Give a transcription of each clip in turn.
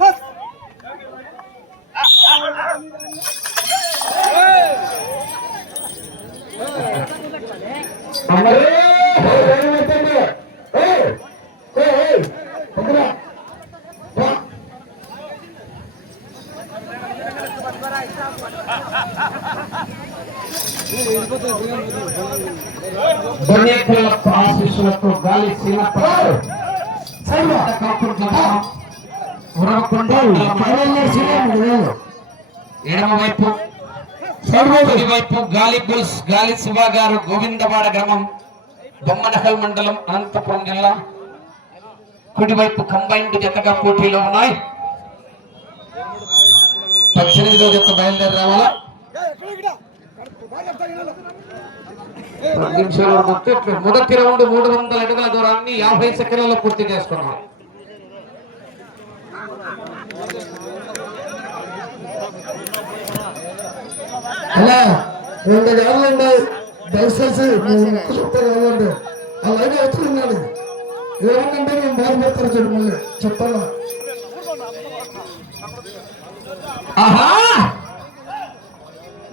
Yes. బన్నేకులప్ప ఆశీస్సులతో గాలి సీనప్ప ఎడమ వైపు కుడి వైపు గాలి బుల్స్ గాలి శివ గారు గోవిందవాడ గ్రామం బొమ్మనహల్ మండలం అనంతపురం జిల్లా. కుడివైపు కంబైన్డ్ జతగా పోటీలో ఉన్నాయి. పద్దెనిమిదో జత బయలుదేరి రావాలా? మొదటి రౌండ్ మూడు వందల అడుగుల దూరాన్ని యాభై సెకండ్లలో పూర్తి చేసుకున్నాం. అలా రెండు గంటలండి దయచేసి కాదండి అలాగే అవుతున్నాను ఏమన్నంటే నేను బాధపడతాను చూడు మళ్ళీ. చెప్తాను ఆహా!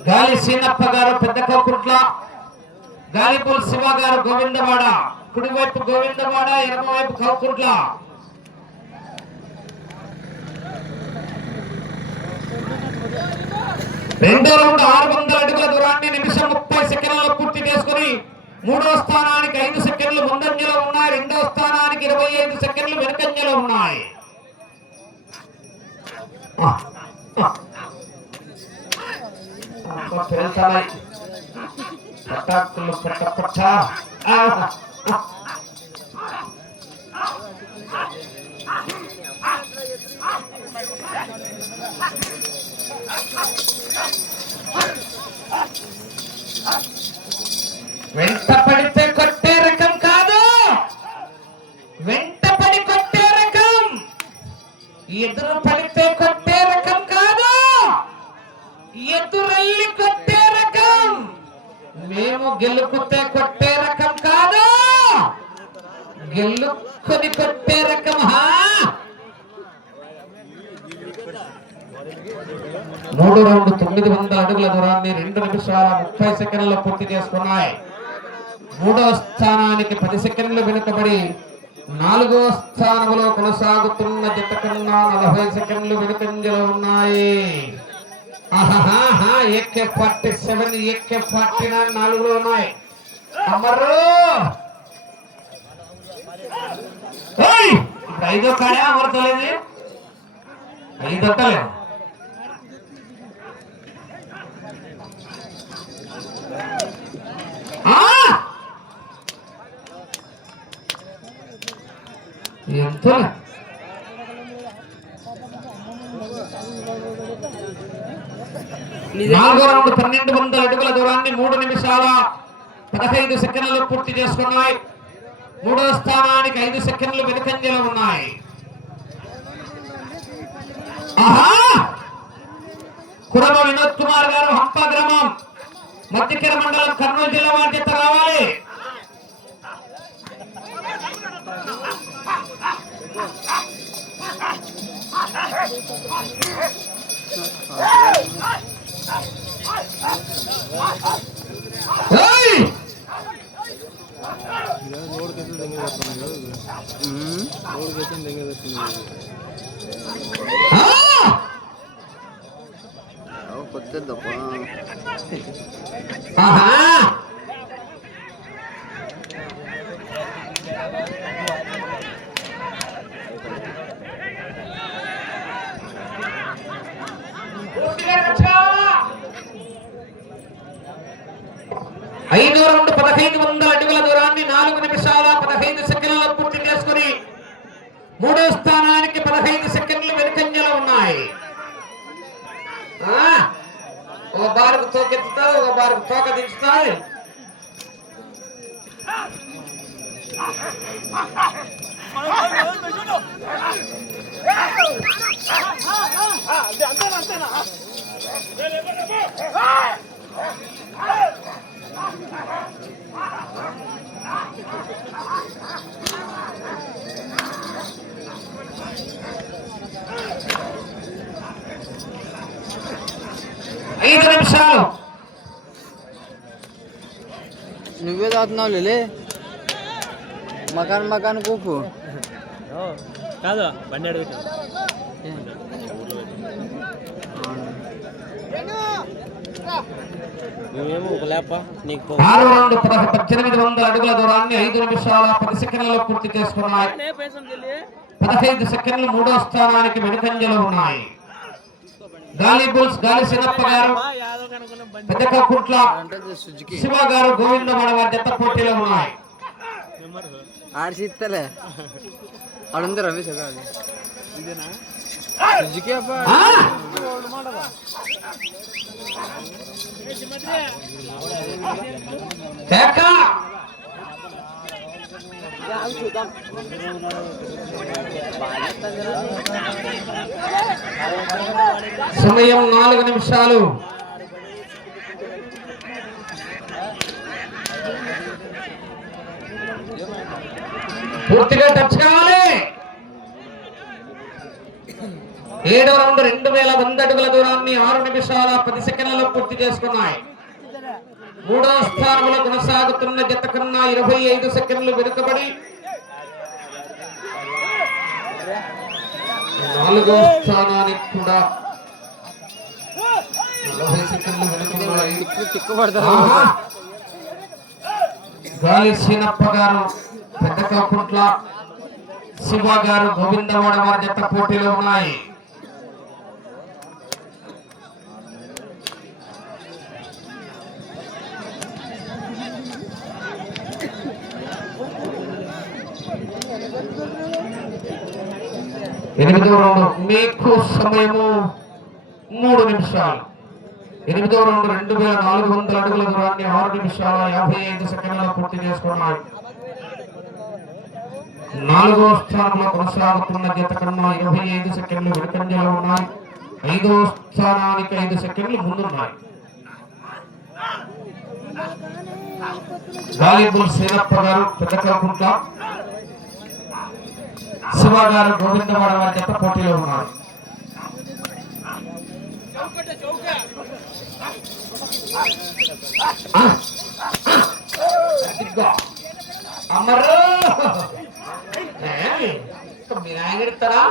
గాలి సీనప్ప గారు పెద్దకోకుట్ల గాలిపూల్ శివ గారు గోవిందవాడ కుడివైపు గోవిందవాడ ఎడమవైపు కౌకుట్ల. రెండో రౌండ్ ఆరు వందల అడుగుల దూరాన్ని నిమిషం ముప్పై సెకండ్లలో పూర్తి చేసుకుని మూడో స్థానానికి ఐదు సెకండ్లు ముందంజలో ఉన్నాయి. రెండో స్థానానికి ఇరవై ఐదు సెకండ్లు వెనుకంజలో ఉన్నాయి. పెంచాలి పెళ్తాయి. పటాకులు పట్ట పట్ట. వెంట పడితే కొట్టే రకం కాదు వెంట పడి కొట్టే రకం ఎదురు పడి గెలుపుతే కొట్టే రకం కాదు. గెలుక్కుని కొట్టే రకం హా? మూడు రౌండ్ తొమ్మిది వందల అడుగుల దూరాన్ని రెండు నిమిషాల ముప్పై సెకండ్లలో పూర్తి చేసుకున్నాయి. మూడో స్థానానికి పది సెకండ్లు వెనుకబడి నాలుగో స్థానంలో కొనసాగుతున్న జత కన్నా నలభై సెకండ్లు వెనుకంజలో ఉన్నాయి. AK forty seven AK forty nine నాలుగులో ఉన్నాయి. అమరు! ఐదో కాడే? అమరుతలేదు? ఐదు ఒక్కలే ఎంత నాలుగో రౌండ్ పన్నెండు వందల అడుగుల దూరాన్ని మూడు నిమిషాల పదహైదు సెకండ్లు పూర్తి చేసుకున్నాయి. మూడో స్థానానికి ఐదు సెకండ్లు వెనుకంజలు ఉన్నాయి. కురమ వినోద్ కుమార్ గారు హంప గ్రామం మధ్యకెర మండలం కర్నూలు జిల్లా బాధ్యత రావాలి. ఐదు రెండు పదహైదు వందల అడుగుల దూరాన్ని నాలుగు నిమిషాల పదహైదు సెకండ్లలో పూర్తి చేసుకుని మూడో స్థానానికి పదహైదు సెకండ్లు వెనుకంజలో ఉన్నాయి ఆ, ఒక బారుకు తోకెత్తుతారు ఒక బారుకు తోక దించుతారు నిమిషాలు నువ్వే తాగుతున్నావు లేలే. మకాన్ మకాన్ కూపు. కాదు బండి అడుగుతా. పద్దెనిమిది వందల అడుగుల దూరాన్ని ఐదు నిమిషాల పది సెకండ్లలో పూర్తి చేసుకున్నాయి. పదహైదు సెకండ్లు మూడో స్థానానికి వెనుకంజలో ఉన్నాయి. గాలి బుల్స్ గాలి సినప్ప గారు పెద్ద కుట్ల అంటే సుజుకి శివ గారు గోవిందమాడ వారి జత పోటీలో ఉన్నాయి. ఆర్సి ఇస్తలే అడుంది రమేష్ అది సుజుకి! కేక! సమయం నాలుగు నిమిషాలు. పూర్తిగా టచ్ కావాలి. ఏడో రౌండ్ రెండు వేల వంద అడుగుల దూరాన్ని ఆరు నిమిషాల పది సెకండ్లలో పూర్తి చేసుకున్నాయి. మూడో స్థానంలో కొనసాగుతున్న జత కన్నా ఇరవై ఐదు సెకండ్లు వెనుకబడి నాలుగో స్థానానికి కూడా! గాలి సీనప్ప గారు పెద్ద కాకుంట్ల శివ గారు గోవిందవాడ వారి జత పోటీలో ఉన్నాయి. ఎనిమిదవ రౌండ్ మీకు సమయము మూడు నిమిషాలు. ఎనిమిదవ రౌండ్ రెండు వేల నాలుగు వందల అడుగుల దూరాన్ని ఆరు నిమిషాల యాభై ఐదు సెకండ్లలో పూర్తి చేసుకున్నాడు నాలుగో స్థానంలో కొనసాగుతున్న జత కన్నా ఇరవై ఐదు సెకండ్లు వెనుకంజలో ఉన్నాయి. ఐదో స్థానానికి ఐదు సెకండ్లు ముందున్నాయి. గాలిబుల్ సేనప్ప గారు పెద్దకకుంట శివ గారు గోవిందవాడ వారి జత పోటీలో ఉన్నారు. అదిగో. వినాయకుడిస్తారా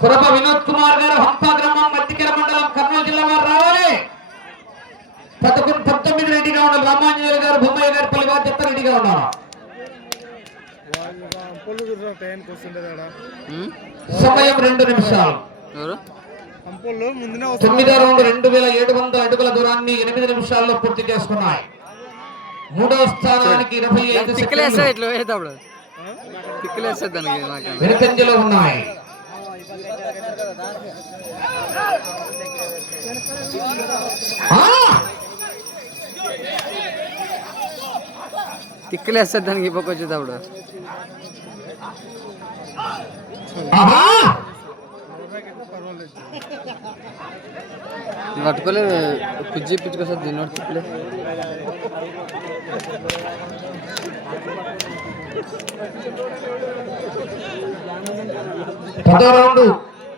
కురప వినోద్ కుమార్ గారు హంప గ్రామం మధ్యకర మండలం కర్నూలు జిల్లా వారు రావాలి. పదకొండు పంతొమ్మిది రెడీగా ఉన్నారు రామాంజనేయులు గారు బొమ్మయ్య గారు పల్లి వారి చెత్త రెడీగా ఉన్నారు. సమయం రెండు నిమిషాలు. తొమ్మిదో రౌండ్ రెండు వేల ఏడు వందల అడుగుల దూరాన్ని ఎనిమిది నిమిషాల్లో పూర్తి చేసుకున్నాయి. మూడో స్థానానికి ఇరవై ఐదు వెనుకంజలో ఉన్నాయి. ఆ! తిక్కలేస్తా దానికి ఇవ్వకు వచ్చేటప్పుడు ఆహా! పట్టుకోలే కుజ్జి పిచ్చుకొస్తా దీని తిక్కలే పదో రౌండ్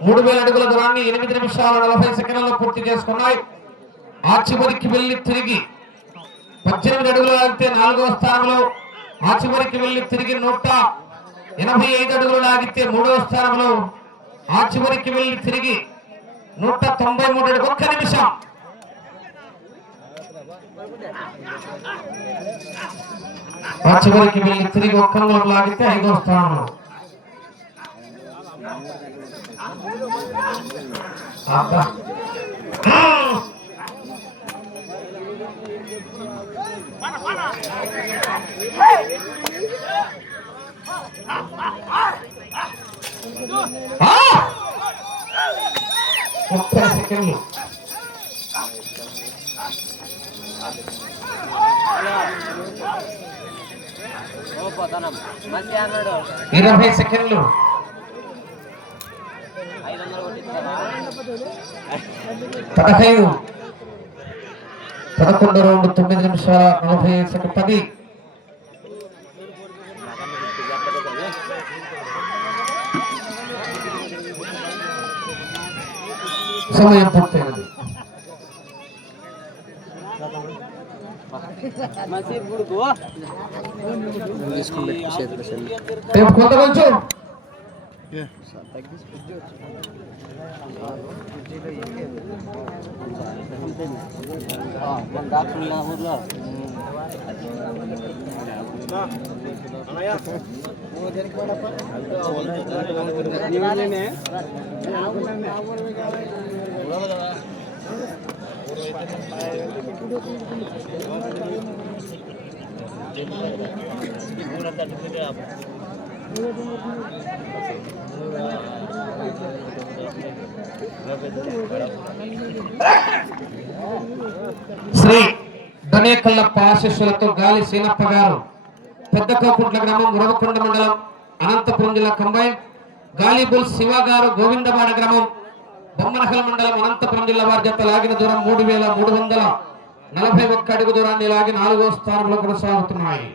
మూడు వేల అడుగుల దూరాన్ని ఎనిమిది నిమిషాల నలభై సెకండ్లలో పూర్తి చేసుకున్నాయి ఆ వెళ్ళి తిరిగి పద్దెనిమిది అడుగులు లాగితే నాలుగో స్థానంలో ఆ వెళ్ళి తిరిగి నూట ఎనభై ఐదు అడుగులు లాగితే మూడో స్థానంలో ఆ వెళ్ళి తిరిగి నూట తొంభై మూడు అడుగు. ఒక్క నిమిషం. ఆ వెళ్ళి తిరిగి ఒక్క అంగుళం లాగితే ఐదో స్థానంలో. అబ్బా. ఆ! ముప్పై సెకండ్లు ఇరవై సెకండ్లు పదహైదు పదకొండు రౌండ్ తొమ్మిది నిమిషాల నలభై ఐదు సెకండ్ పది. సమయం పూర్తయినది తీసుకుని పెట్టి చేతిలో సెల్ రేపు కొంత కొంచెం శ్రీ దనేకల్లప్ప ఆశీస్సులతో గాలి సీనప్ప గారు పెద్ద కోకుంట్ల గ్రామం ఉరవకొండ మండలం అనంతపురం జిల్లా కంబైన్ గాలిబుల్ శివ గారు గోవిందవాడ గ్రామం బొమ్మనహల్ మండలం అనంతపురం జిల్లా వారి జత లాగిన దూరం మూడు వేల మూడు వందల నలభై ఒక్క అడుగు దూరాన్ని లాగి నాలుగో స్థానంలో కొనసాగుతున్నాయి.